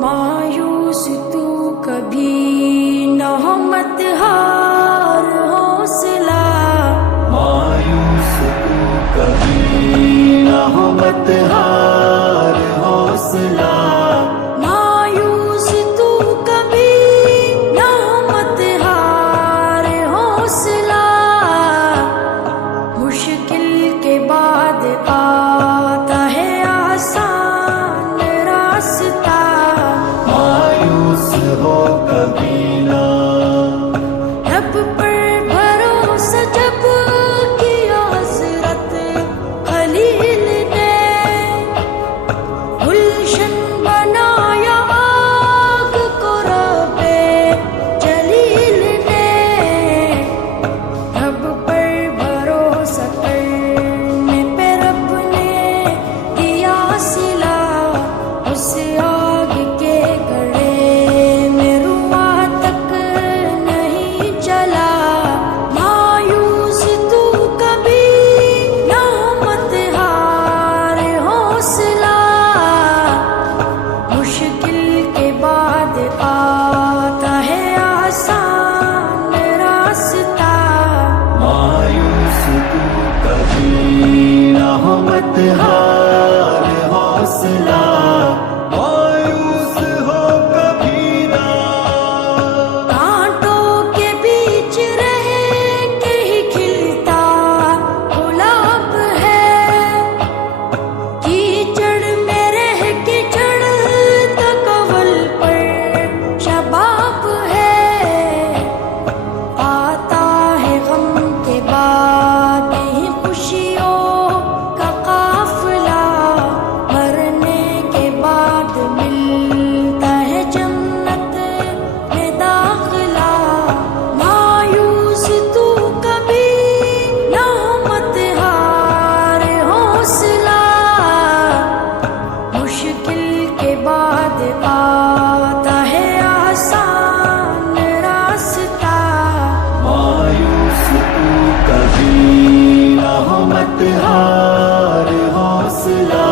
مایوس تو کبھی نہ ہو مت ہار حوصلہ، مایوس تو کبھی نہ ہو مت ہار حوصلہ، مایوس تو کبھی نہ ہو مت ہار حوصلہ، مشکل کے بعد آتا ہے آسان راستہ، مایوس ہو کبھی نہ، رب پر بھروسہ جب کیا حضرت خلیل نے، گلشن بنایا آگ کو رب جلیل نے، رب پر بھروسہ کرنے پہ رب نے دیا صلہ، اس آگ کے گڑھے میں رواں تک نہیں چلا، مایوس تو کبھی نہ ہو مت ہار حوصلہ، مشکل کے بعد آتا ہے آسان راستہ، مایوس تو کبھی نہ ہو مت ہار حوصلہ، مایوس ہو کبھی نہ، کانٹوں کے بیچ رہ کے ہی کھلتا گلاب ہے، کیچڑ میں رہ کے چڑھتا کنول پر شباب ہے، آتا ہے غم کے بعد ہی خوشیوں کا قافلہ، مرنے کے بعد ملتا ہے جنت میں داخلہ، مایوس تو کبھی نہ ہو مت ہار حوصلہ، مشکل کے بعد آتا ہے آسان راستہ، مایوس تو کبھی نہ ہو مت ہار حوصلہ،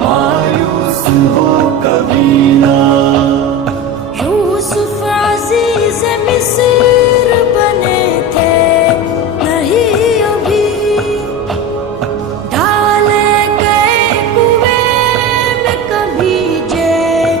مایوس ہو کبھی نہ، یوسف عزیز مصر بنے تھے نہیں ابھی، ڈالے گئے کنویں میں کبھی جے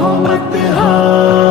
ہو مت ہار